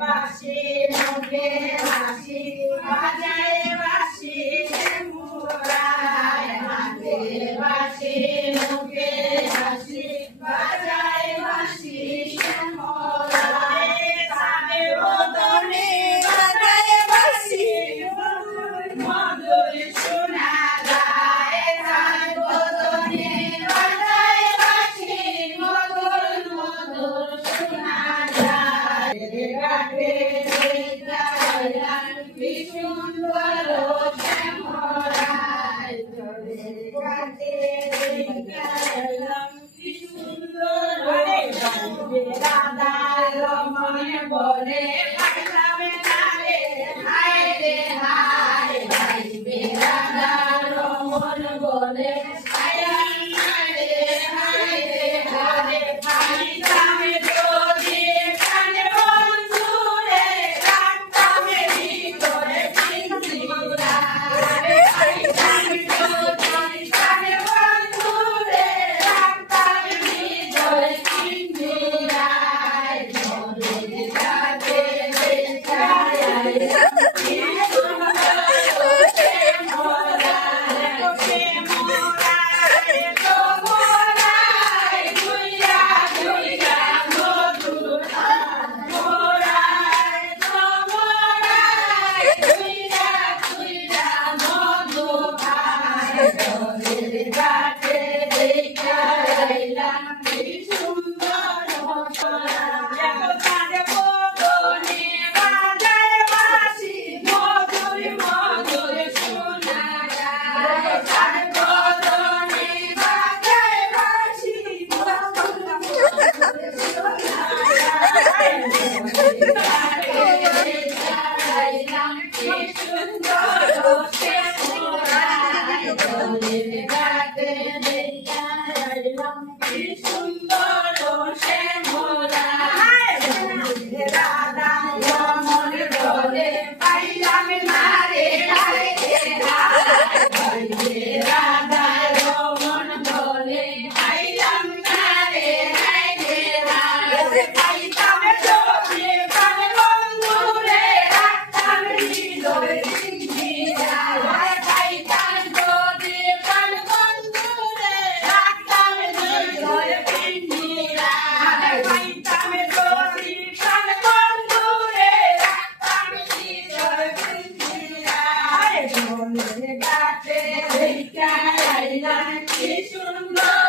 বাঁশি মুখে হাসি বাজায় বাঁশি মুরায় হাতে বাঁশি মুখে হাসি বাজায় বাঁশি মুরায় সাদে বদনে বাজায় বাঁশি মধুর শোনা যায় সাদে বদনে বাজায় বাঁশি মধুর মধুর শোনা যায় গাতে কি সুন্দর শ্যামরায় গাতে কি সুন্দর রাধা রমন বলে পাইলামে নারে হায় রে হায় ভাইবে রাধা রমন বলে পাইলামে হায় রে হায় পাইলামে যদি কানে বন্ধুরে রাখতামে ভিতরে পিঞ্জিরা পাইলামে যদি কানে বন্ধুরে রাখতামে ভিতরে পিঞ্জিরা মনের কাছে সুন্দর